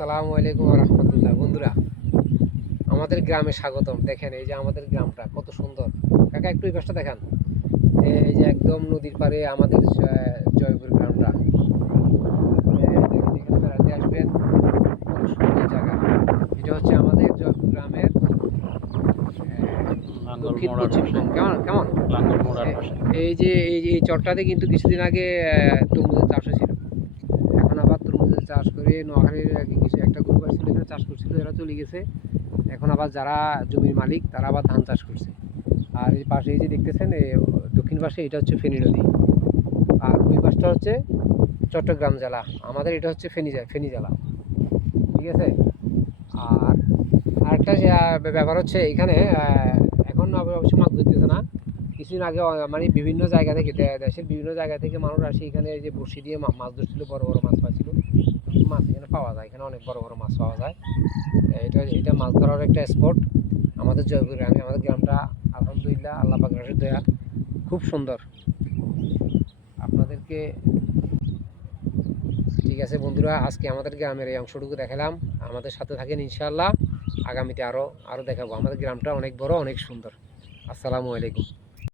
আসসালামু আলাইকুম রহমতুল্লাহ। বন্ধুরা, আমাদের গ্রামে স্বাগতম। দেখেন এই যে আমাদের গ্রামটা কত সুন্দর। কাকা একটু এই পাশটা দেখান। এই যে একদম নদীর পাড়ে আমাদের জয়পুর গ্রামটা। দেখেন, এখানে বেড়াতে আসবেন, কত সুন্দর জায়গা। এটা হচ্ছে আমাদের জয়পুর গ্রামের দক্ষিণ লাঙ্গলমোড়ার পশ্চিম পাশে। কোণ। কেমন কেমন লাঙ্গলমোড়ার এ- পাশে। এই চরটাতে কিন্তু কিছুদিন আগে তরমুজের চাষ হয়েছিল। এখন আবার তরমুজের চাষ করে নোয়াখালীর কিছু একটা গ্রুপ আসছিল, এখানে চাষ করছিল, এরা চলে গেছে। এখন আবার যারা জমির মালিক তারা আবার ধান চাষ করছে। আর এই পাশে এই যে দেখতেছেন, দক্ষিণ পাশে এটা হচ্ছে ফেনী নদী, আর ওই পাশটা হচ্ছে চট্টগ্রাম জেলা। আমাদের এটা হচ্ছে ফেনী জেলা। ঠিক আছে। আর আরেকটা ব্যাপার হচ্ছে এখানে এখন অবশ্য মাছ ধরতেছে না। কিছুদিন আগে মানে বিভিন্ন জায়গা থেকে দেশের বিভিন্ন জায়গা থেকে মানুষ আসে এখানে, এই যে বড়শি দিয়ে মাছ ধরছিল, বড় বড় মাছ পাচ্ছিল। মাছ এখানে পাওয়া যায়, এখানে অনেক বড় বড় মাছ পাওয়া যায়। এটা মাছ ধরার একটা স্পট আমাদের জয়পুর গ্রামে। আমাদের গ্রামটা আলহামদুলিল্লাহ আল্লাহ পাক রসের দয়া খুব সুন্দর। আপনাদেরকে ঠিক আছে বন্ধুরা, আজকে আমাদের গ্রামের এই অংশটুকু দেখালাম। আমাদের সাথে থাকেন ইনশাআল্লাহ। আগামীতে আরও আরও দেখাবো। আমাদের গ্রামটা অনেক বড়, অনেক সুন্দর। আসসালামু আলাইকুম।